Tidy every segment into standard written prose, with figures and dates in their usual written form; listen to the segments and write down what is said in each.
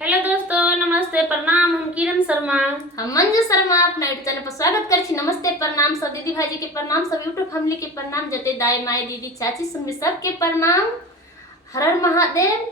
Hello दोस्तों, नमस्ते प्रणाम। हम किरण शर्मा, हम मंजू शर्मा अपना यूट्यूब चैनल पर स्वागत कर। नमस्ते प्रणाम सब दीदी भाई जी के प्रणाम, सब यूट्यूब फैमिली के प्रणाम, जते दाई माई दीदी चाची सुन सबके प्रणाम। हर हर महादेव,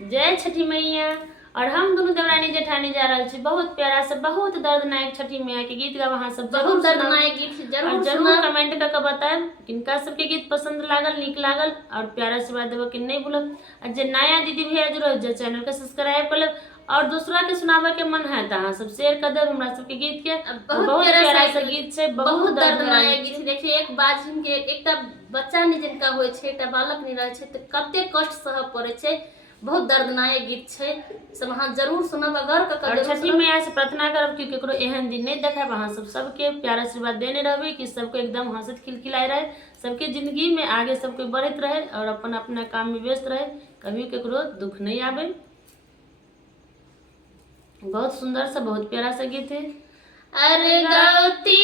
जय छठी मैया। और हम दोनों देवरानी जेठानी जा रहे छी बहुत प्यारा से बहुत दर्दनायक छठी मैया के गीत गावा सब जरूर दर्दनायक गीत जरूर कमेंट करके बताएं किनका सबके गीत पसंद लागल, निक लागल और प्यारा से बात देबो कि नहीं भूलब। और जे नया दीदी भैया जुड़ल जे चैनल के सब्सक्राइब कर लेब और दूसरा के सुनावे के मन है त अहाँ सब शेयर कर देब हमरा सबके गीत के। बहुत प्यारा से गीत छै, बहुत दर्दनायक गीत। देखिए एक बाजिन के एकटा बच्चा नहीं जिनका होय छै, एकटा बालक नहीं रहे छै त कते कष्ट सह पड़े छै। बहुत दर्दनायक गीत छै, सब अहाँ जरूर सुनब। अगर और छठी मैया से प्रार्थना करब कि केकरो एहन दिन नहीं देखाब, अहाँ सब सबके प्यार आशीर्वाद देने रहबे कि सबको एकदम हंसत खिलखिलाए रहे, सबके जिंदगी में आगे सबको बढ़त रहे और अपन अपना काम में व्यस्त रहे, कभी केकरो दुख नहीं आवे। बहुत सुंदर सा बहुत प्यारा सा गीत है। अरे गौती